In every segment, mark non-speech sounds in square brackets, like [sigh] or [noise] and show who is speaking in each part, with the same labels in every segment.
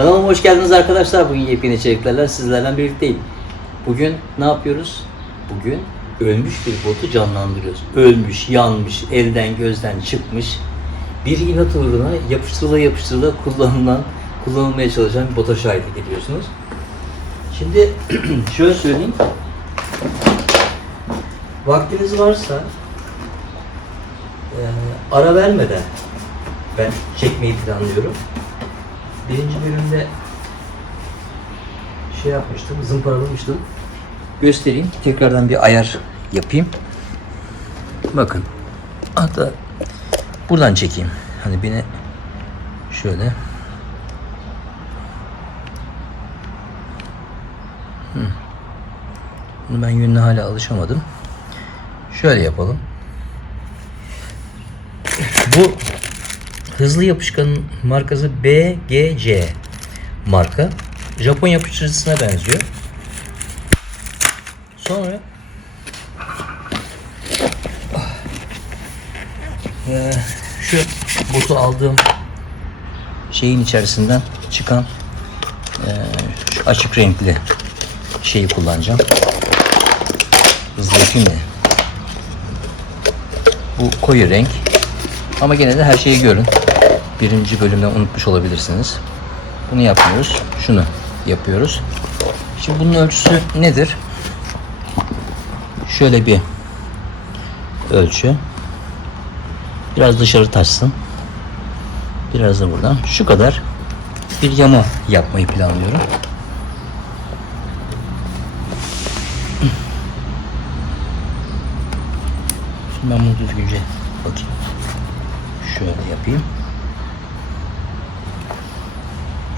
Speaker 1: Kanalıma hoş geldiniz arkadaşlar. Bugün yepyeni içeriklerle sizlerle birlikteyim. Bugün ne yapıyoruz? Bugün ölmüş bir botu canlandırıyoruz. Ölmüş, yanmış, elden gözden çıkmış. Bir inat uğruna yapıştırıla yapıştırıla kullanılan, kullanılmaya çalışan bir bota şahit ediyorsunuz. Şimdi [clears throat] şöyle söyleyeyim. Vaktiniz varsa ara vermeden ben çekmeyi planlıyorum. Birinci bölümde şey yapmıştım, zımparalamıştım. Göstereyim. Tekrardan bir ayar yapayım. Bakın. Hatta buradan çekeyim. Hani beni şöyle Hı. Bunu ben yönüne hala alışamadım. Şöyle yapalım. Bu hızlı yapışkanın markası BGC marka. Japon yapıştırıcısına benziyor. Sonra Ee, şu botu aldığım şeyin içerisinden çıkan ee, şu açık renkli şeyi kullanacağım. Hızlı yapayım da. Bu koyu renk. Ama gene de her şeyi görün. Birinci bölümden unutmuş olabilirsiniz. Bunu yapmıyoruz. Şunu yapıyoruz. Şimdi bunun ölçüsü nedir? Şöyle bir ölçü. Biraz dışarı taşsın. Biraz da buradan. Şu kadar bir yama yapmayı planlıyorum. Şimdi ben bunu düzgünce bakayım. Şöyle yapayım.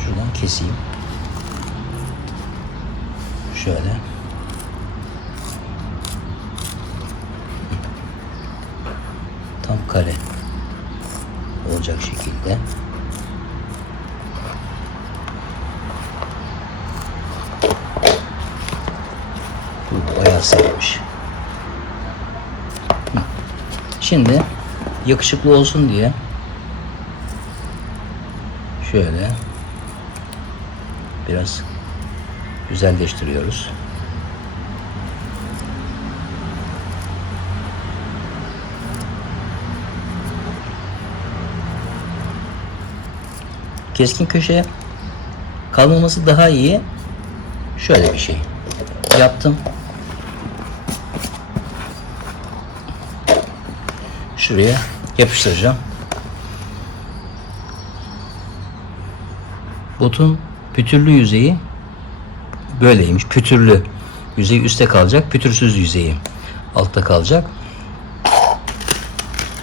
Speaker 1: Şuradan keseyim. Şöyle. Tam kare olacak şekilde. Bu bayağı sertmiş. Şimdi yakışıklı olsun diye şöyle biraz güzelleştiriyoruz. Keskin köşe kalmaması daha iyi. Şöyle bir şey yaptım. Şuraya yapıştıracağım. Botun pütürlü yüzeyi böyleymiş. Pütürlü yüzey üstte kalacak. Pütürsüz yüzeyi altta kalacak.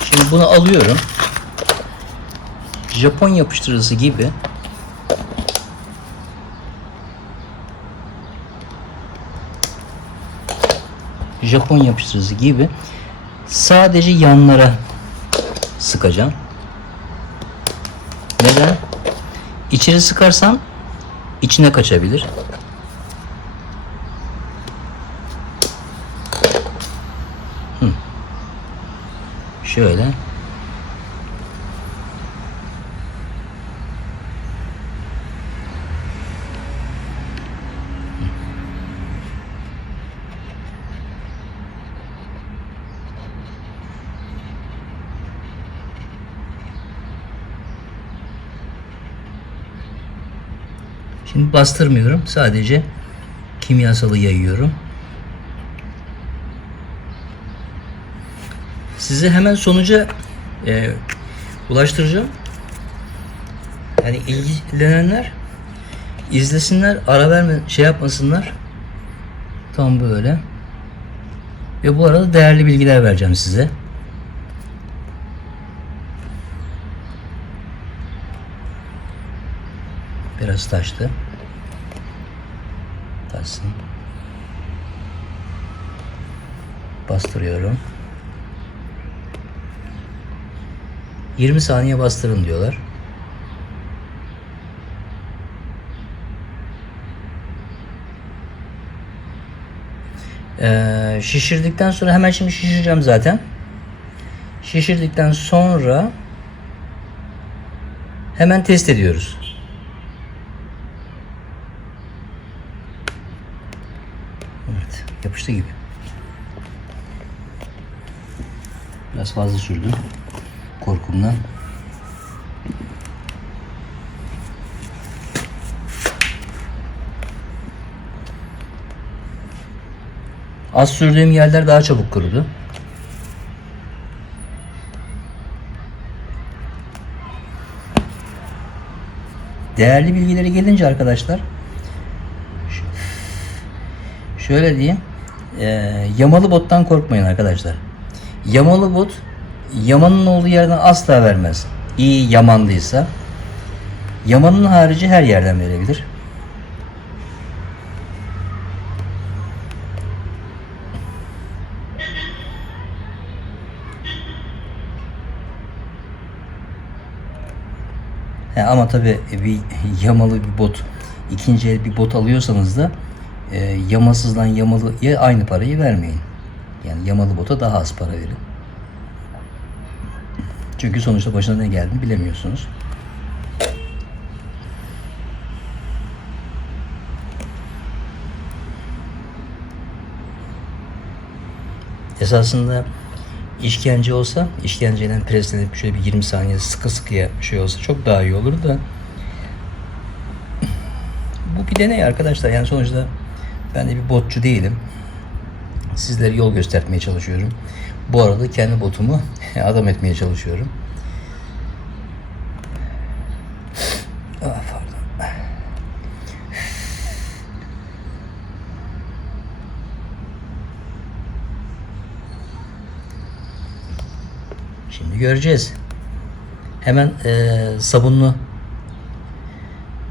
Speaker 1: Şimdi bunu alıyorum. Japon yapıştırıcısı gibi Japon yapıştırıcısı gibi sadece yanlara sıkacağım. Neden? İçeri sıkarsam içine kaçabilir. Hı. Şöyle. Şimdi bastırmıyorum. Sadece kimyasalı yayıyorum. Size hemen sonuca e, ulaştıracağım. Yani ilgilenenler izlesinler, ara verme şey yapmasınlar. Tam böyle. Ve bu arada değerli bilgiler vereceğim size. Biraz taştı. Taşsın. Bastırıyorum. 20 saniye bastırın diyorlar. Ee, şişirdikten sonra hemen şimdi şişireceğim zaten. Şişirdikten sonra hemen test ediyoruz. Evet, yapıştı gibi. Biraz fazla sürdüm. Korkumdan. Az sürdüğüm yerler daha çabuk kurudu. Değerli bilgileri gelince arkadaşlar şöyle diyeyim e, yamalı bottan korkmayın arkadaşlar. Yamalı bot yamanın olduğu yerden asla vermez. İyi yamanlıysa yamanın harici her yerden verebilir. Ama tabi bir yamalı bir bot, ikinci el bir bot alıyorsanız da e, yamasızdan yamalıya aynı parayı vermeyin. Yani yamalı bota daha az para verin. Çünkü sonuçta başına ne geldiğini bilemiyorsunuz. Esasında işkence olsa, işkenceyle preslenip şöyle bir 20 saniye sıkı sıkıya şey olsa çok daha iyi olur da bu bir deney arkadaşlar. Yani sonuçta ben de bir botçu değilim. Sizlere yol göstermeye çalışıyorum. Bu arada kendi botumu [laughs] adam etmeye çalışıyorum. Ah, pardon. Şimdi göreceğiz. Hemen eee, sabunlu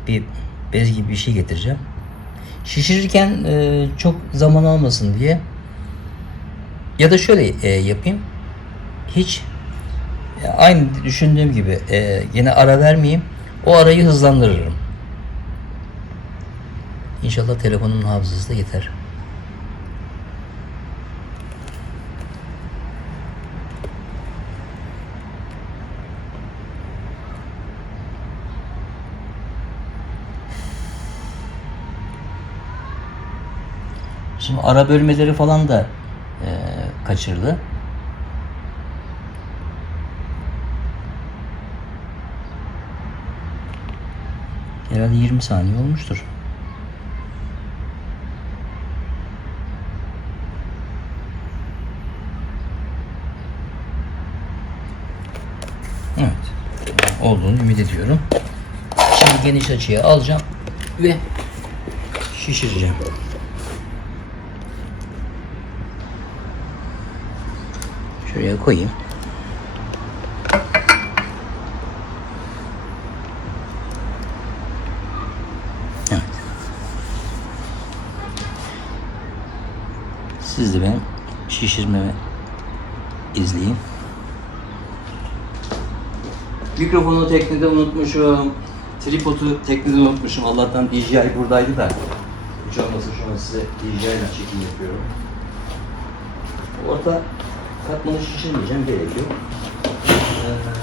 Speaker 1: bir bez gibi bir şey getireceğim. Şişirirken eee, çok zaman almasın diye ya da şöyle eee, yapayım. Hiç aynı düşündüğüm gibi eee, yine ara vermeyeyim. O arayı hızlandırırım. İnşallah telefonun hafızası da yeter. Ara bölmeleri falan da eee, kaçırdı. Herhalde 20 saniye olmuştur. Evet. Olduğunu ümit ediyorum. Şimdi geniş açıya alacağım ve şişireceğim. Şuraya koyayım. Evet. Siz de benim şişirmemi izleyin. Mikrofonu teknede unutmuşum. Tripodu teknede unutmuşum. Allah'tan DJI buradaydı da. Hiç olmazsa şu an size DJI ile çekim yapıyorum. Orta katmanı şişirmeyeceğim gerek yok. Ee,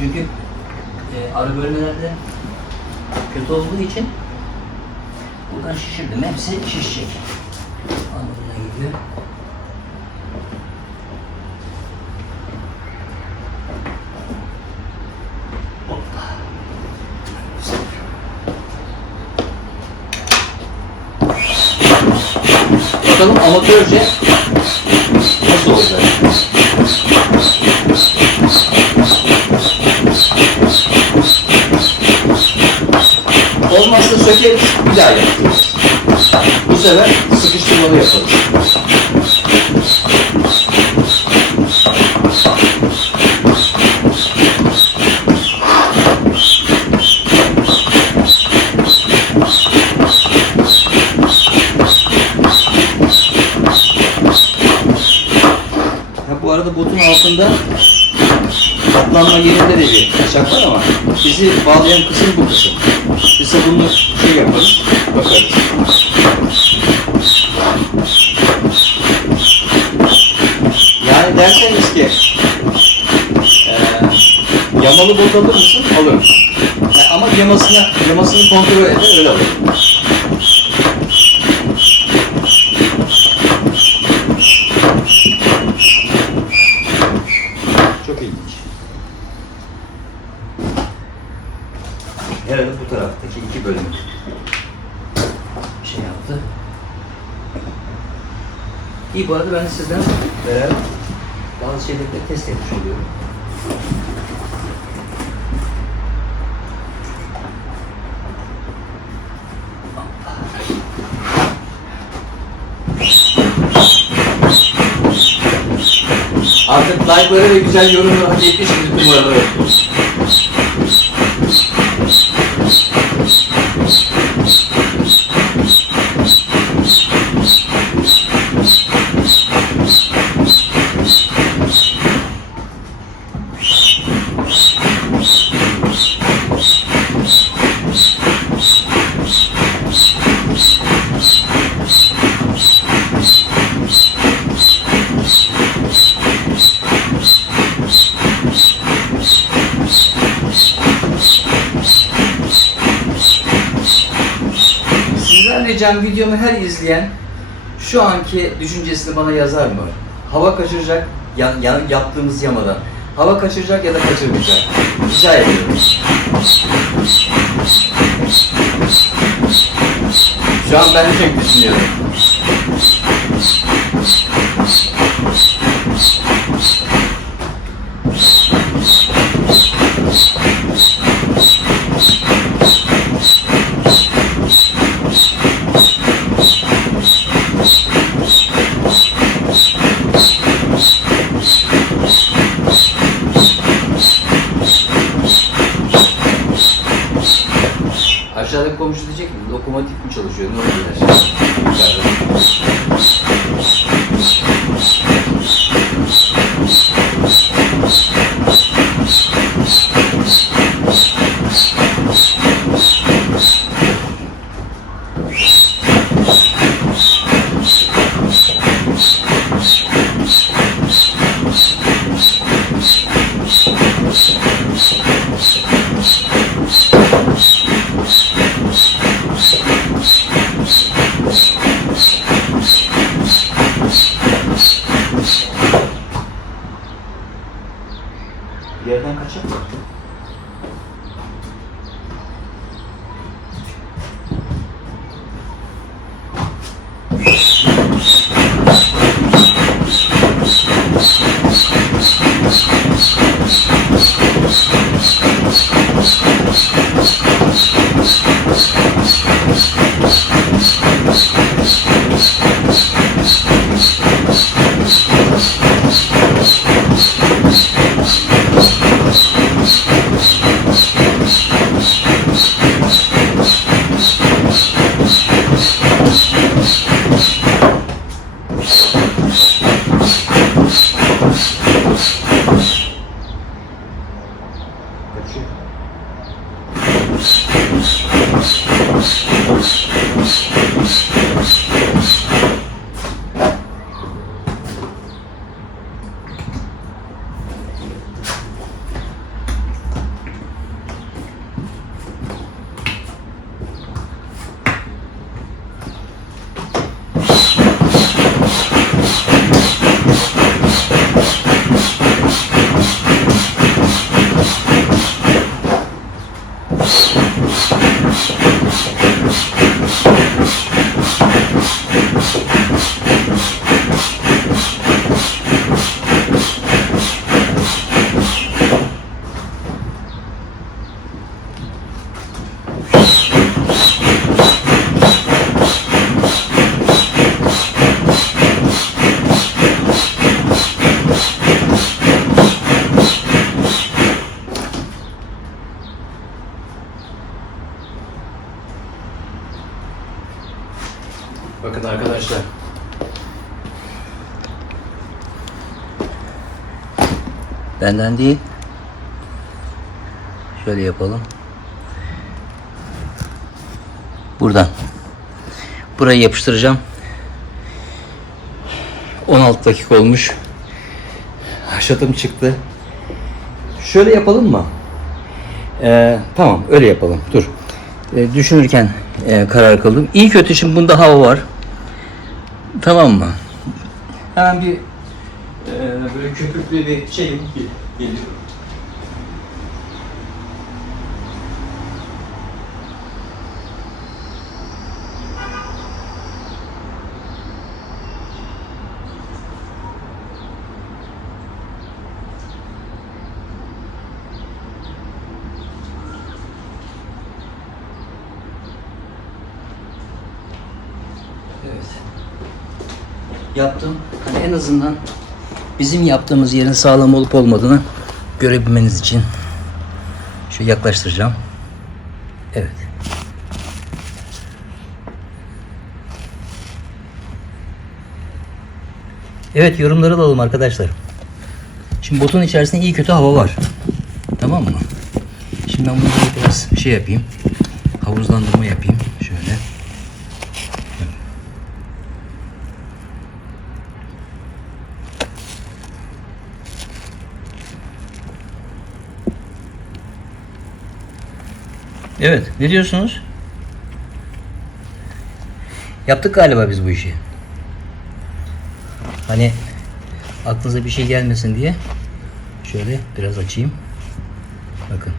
Speaker 1: Çünkü e, ara bölmelerde kötü olduğu için buradan şişirdim. Hepsi şişecek. Hoppa. Bakalım amatörce nasıl olacak? Olmazsa sökeriz, bir daha yaparız. Sefer sıkıştırmalı yaparız. Ya bu arada botun altında katlanma
Speaker 2: yerinde de bir kaçak ama bizi bağlayan kısım bu kısım. Biz de bunu şey yaparız, bakarız. Yani derseniz ki eee yamalı bot alır mısın? Alırım. Yani ama yamasına, yamasını kontrol eder öyle alırım. Çok ilginç. Herhalde bu taraftaki iki bölüm şey yaptı.
Speaker 1: İyi bu arada ben de sizden beraber bazı şeyleri de test etmiş oluyorum. Artık like'ları ve güzel yorumları hak etmişsiniz numaraları. Ricam videomu her izleyen şu anki düşüncesini bana yazar mı? Hava kaçıracak yan, yan- yaptığımız yamadan. Hava kaçıracak ya da kaçırmayacak. Rica ediyorum. Şu an ben de çok düşünüyorum. Çalışıyor? Ne house. Thank you. Benden değil. Şöyle yapalım. Buradan. Burayı yapıştıracağım. 16 dakika olmuş. Haşatım çıktı. Şöyle yapalım mı? Ee, tamam öyle yapalım. Dur. Ee, düşünürken e, karar kıldım. İyi kötü şimdi bunda hava var. Tamam mı? Hemen bir e, böyle köpüklü bir şey geliyor. Evet. Yaptım. Hani en azından bizim yaptığımız yerin sağlam olup olmadığını görebilmeniz için şöyle yaklaştıracağım. Evet. Evet yorumları alalım arkadaşlar. Şimdi botun içerisinde iyi kötü hava var. Tamam mı? Şimdi ben bunu biraz şey yapayım. Havuzlandırma yapayım. Şöyle. Evet, ne diyorsunuz? Yaptık galiba biz bu işi. Hani aklınıza bir şey gelmesin diye şöyle biraz açayım. Bakın.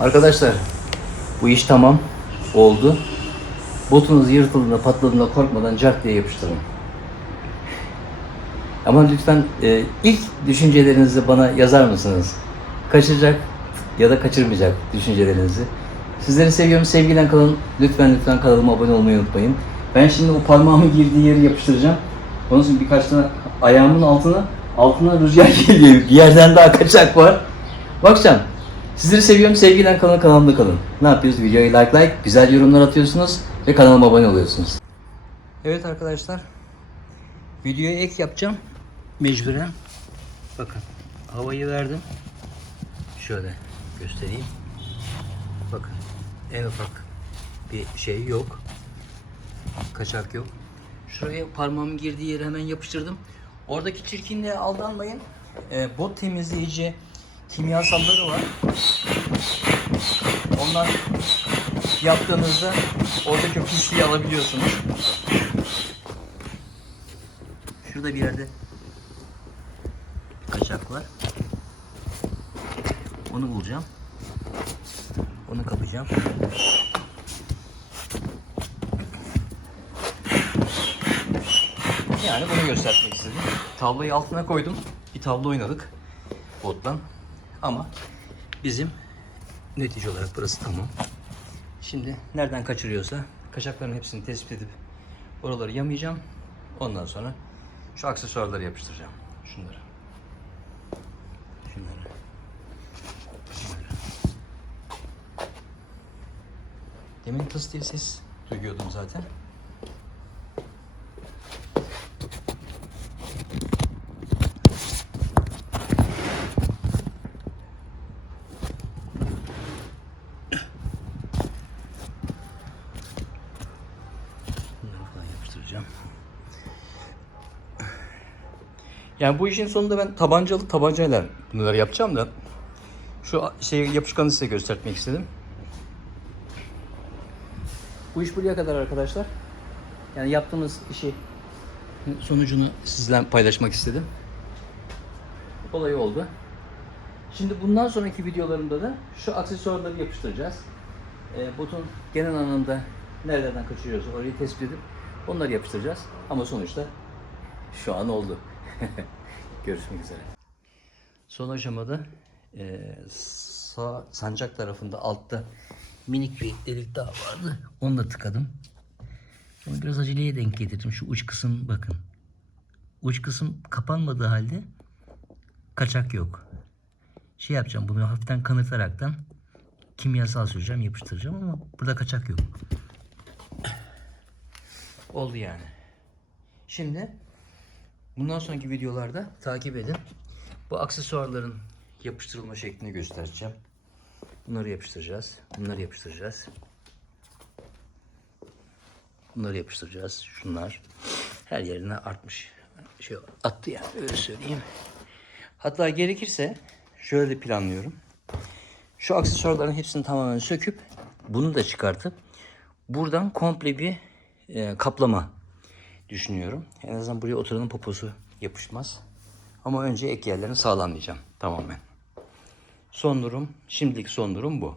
Speaker 1: Arkadaşlar bu iş tamam oldu. Botunuz yırtıldığında patladığında korkmadan cart diye yapıştırın. Ama lütfen e, ilk düşüncelerinizi bana yazar mısınız? Kaçıracak ya da kaçırmayacak düşüncelerinizi. Sizleri seviyorum. Sevgiyle kalın. Lütfen lütfen kanalıma abone olmayı unutmayın. Ben şimdi o parmağımın girdiği yeri yapıştıracağım. Onun için birkaç tane ayağımın altına altına rüzgar geliyor. Bir yerden daha kaçak var. Bakacağım. Sizleri seviyorum. Sevgiyle kalın. Kanalımda kalın. Ne yapıyoruz? Videoyu like like. Güzel yorumlar atıyorsunuz. Ve kanalıma abone oluyorsunuz. Evet arkadaşlar. Videoya ek yapacağım. Mecburen. Bakın. Havayı verdim. Şöyle göstereyim. Bakın. En ufak bir şey yok. Kaçak yok. Şuraya parmağımın girdiği yere hemen yapıştırdım. Oradaki çirkinliğe aldanmayın. Ee, bot temizleyici kimyasalları var. Onlar yaptığınızda oradaki o pisliği alabiliyorsunuz. Şurada bir yerde kaçak var. Onu bulacağım. Onu kapacağım. Yani bunu göstermek istedim. Tabloyu altına koydum. Bir tablo oynadık botla. Ama bizim netice olarak burası tamam. Şimdi nereden kaçırıyorsa kaçakların hepsini tespit edip oraları yamayacağım. Ondan sonra şu aksesuarları yapıştıracağım. Şunları. Şunları. Şunları. Demin tıs diye ses duyuyordum zaten. Bunları falan yapıştıracağım. Yani bu işin sonunda ben tabancalı tabancayla bunları yapacağım da şu şey yapışkanı size göstermek istedim. Bu iş buraya kadar arkadaşlar. Yani yaptığımız işi sonucunu sizle paylaşmak istedim. Olay oldu. Şimdi bundan sonraki videolarımda da şu aksesuarları yapıştıracağız. E, botun genel anlamda nereden kaçırıyorsa orayı tespit edip onları yapıştıracağız. Ama sonuçta şu an oldu. [laughs] Görüşmek üzere. Son aşamada e, sağ sancak tarafında altta minik bir delik daha vardı. Onu da tıkadım. Onu biraz aceleye denk getirdim. Şu uç kısım bakın. Uç kısım kapanmadığı halde kaçak yok. Şey yapacağım bunu hafiften kanırtaraktan kimyasal süreceğim, yapıştıracağım ama burada kaçak yok. Oldu yani. Şimdi bundan sonraki videolarda takip edin. Bu aksesuarların yapıştırılma şeklini göstereceğim. Bunları yapıştıracağız. Bunları yapıştıracağız. Bunları yapıştıracağız. Şunlar her yerine artmış. Şey attı yani öyle söyleyeyim. Hatta gerekirse şöyle planlıyorum. Şu aksesuarların hepsini tamamen söküp bunu da çıkartıp buradan komple bir e, kaplama düşünüyorum. En azından buraya oturanın poposu yapışmaz. Ama önce ek yerlerini sağlamlayacağım tamamen. Son durum, şimdilik son durum bu.